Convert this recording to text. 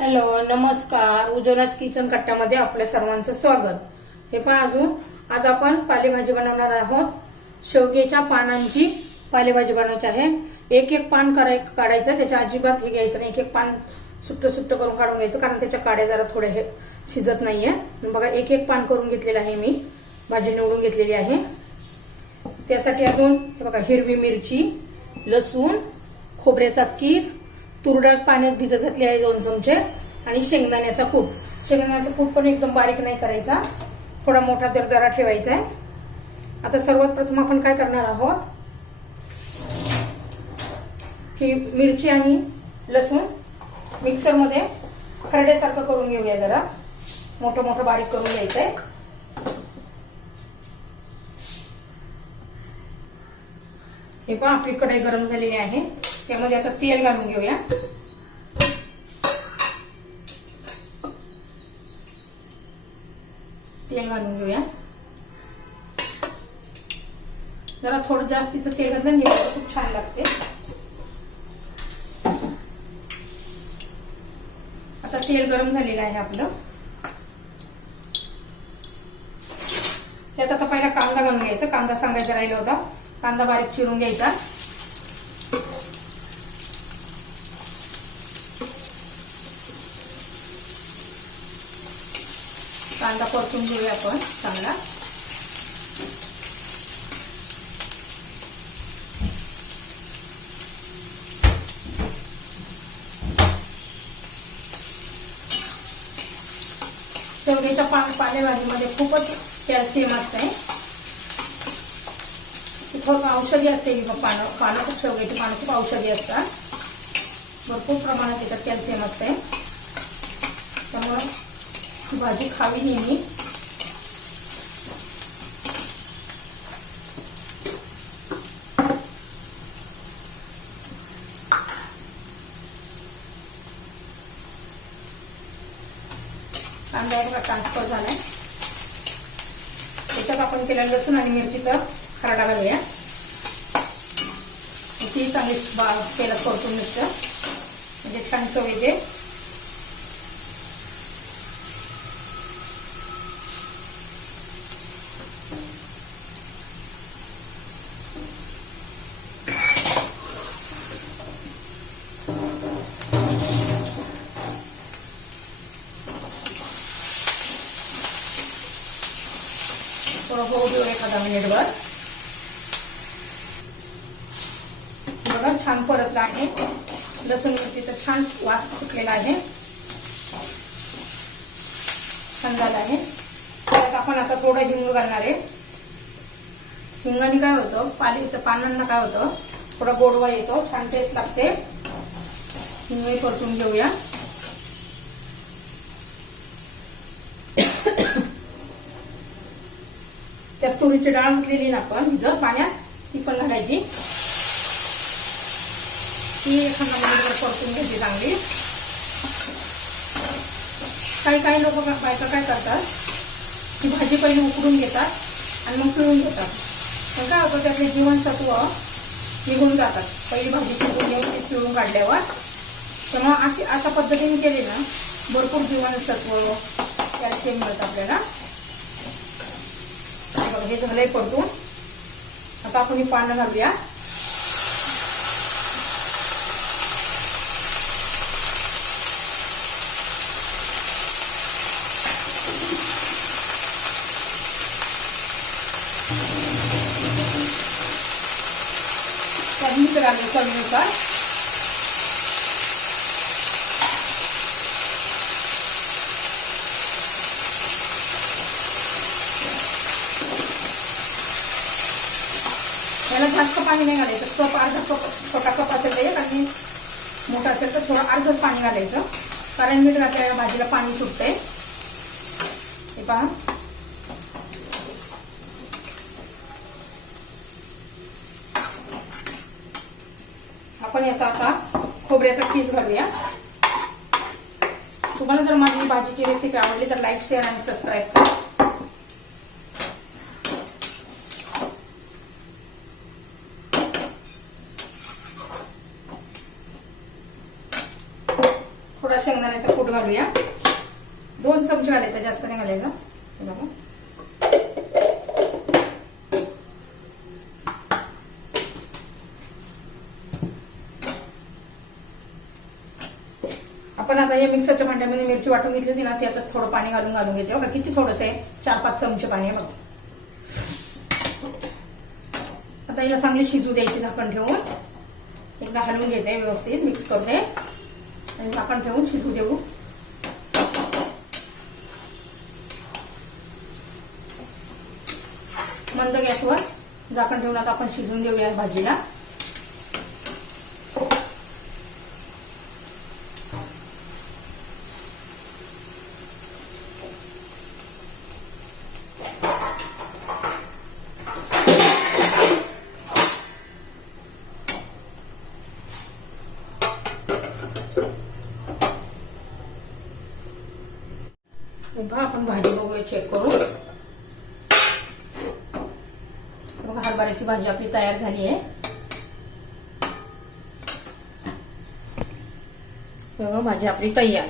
Hello, नमस्कार. उज्ज्वलाच kitchen कट्ट्यामध्ये आपल्या सर्वांचं स्वागत. हे पण आज आपण पालेभाजी बनवणार आहोत. शेवग्याच्या पानांची पालेभाजी बनवायची आहे. एक एक पान काढायचं, त्याच्या अजिबात हे घ्यायचं नाही. एक एक पान सुट्ट सुट्ट करून काढून घ्यायचं, कारण त्याच्या काड्या जरा थोडे हे शिजत नाहीये. बघा, एक एक पान करून घेतलेलं आहे. मी भाजी निवडून घेतलेली आहे. त्यासाठी अजून हे बघा, हिरवी मिरची, लसूण, खोबऱ्याचा किस, तुरडाळ पाण्यात भिजत घातली आहे 2 चमचे, आणि शेंगदाण्याचा कूट. शेंगदाण्याचा कूट पण एकदम बारीक नाही करायचा, थोडा मोठा दरदरा ठेवायचा आहे. आता सर्वात प्रथम आपण काय करणार आहोत, ही मिरची आणि लसूण मिक्सर मध्ये खरड्यासारखं करून घेऊया. जरा मोठं मोठं बारीक करून घ्यायचंय. हे पण आपली कढई गरम झालेली आहे, त्यामध्ये आता तेल घालून घेऊया. तेल घालून घेऊया. जरा थोडं जास्तीचं तेल घातलं ना, खूप छान लागते. आता तेल गरम झालेलं आहे आपलं. त्यात आता पहिला कांदा घालून घ्यायचा. कांदा सांगायचा राहिला होता. कांदा बारीक चिरून घ्यायचा. कांदा परतून घेऊया आपण चांगला. शेवग्याच्या पालेभाजीमध्ये खूपच कॅल्शियम असते. खूप औषधी असते ही पानं खूप, शेवग्याची पानं खूप औषधी असतात. भरपूर प्रमाणात त्याच्यात कॅल्शियम असते, त्यामुळे ही भाजी खावी नेहमी. कांदा एकदा ट्रान्सफर झालाय. त्याच्यात आपण केलेलं लसूण आणि मिरचीचा खरडा घालूया. ती चांगली तेलात परतून मिळतं, म्हणजे छान चव येते. थोडं होऊ देऊ एखादा मिनिटभर. बघा, छान परतला आहे. लसूण मिरचीचा छान वास सुटलेला आहे, छान झाला आहे. त्यात आपण आता थोडं हिंग घालणार आहे. हिंगाने काय होतं, पानांना काय होतं, थोडा गोडवा येतो, छान टेस्ट लागते. हिंग परतून घेऊया. त्यात तुरीची डाळ घातलेली ना आपण भिजत पाण्यात, ती पण घालायची. ती एखादा मिनिटभर परतून घ्यायची चांगली. काही लोक बायका काय करतात, ती भाजी पहिली उकडून घेतात आणि मग पिळून घेतात. पण काय होतं, त्यातले जीवनसत्व निघून जातात पहिली भाजी शिजवून घेऊन ती पिळून काढल्यावर. त्यामुळे अशा पद्धतीने केली ना, भरपूर जीवनसत्व कॅल्शियम मिळतं आपल्याला. हे झालंय परतून. आता आपण ही पानं घालूया. मीठ घालूया चवीनुसार. याला जास्त पाणी नाही घालायचं. कप, अर्धा कप, छोटा कप असेल तर, आणि मोठा असेल तर थोडं अर्धच पाणी घालायचं, कारण मीठ घातल्याला भाजीला पाणी सुटतंय. हे पहा, आपण याचा आता खोबऱ्याचा किस घालूया. तुम्हाला जर माझी भाजीची रेसिपी आवडली तर लाईक, शेअर आणि सबस्क्राईब करा. थोडा शेंगदाण्याचा कूट घालूया. 2 चमचे घालायचा, जास्त नाही घालायचा. हे बघा. आपण आता हे मिक्सरच्या भांड्यामध्ये मिरची वाटून घेतली होती ना, त्यातच थोडं पाणी घालून घेते. बघा किती थोडंसं आहे, 4-5 चमचे पाणी आहे बघा. आता हिला चांगली शिजू द्यायची झाकण ठेवून. एकदा हलवून घेते, व्यवस्थित मिक्स करते आणि झाकण ठेवून शिजू देऊ. मंद गॅसवर झाकण ठेवून आता आपण शिजून देऊया भाजीला. आपण भाजी बघूया, चेक करू. बघा हरभऱ्याची भाजी आपली तयार झाली आहे. बघा भाजी आपली तयार.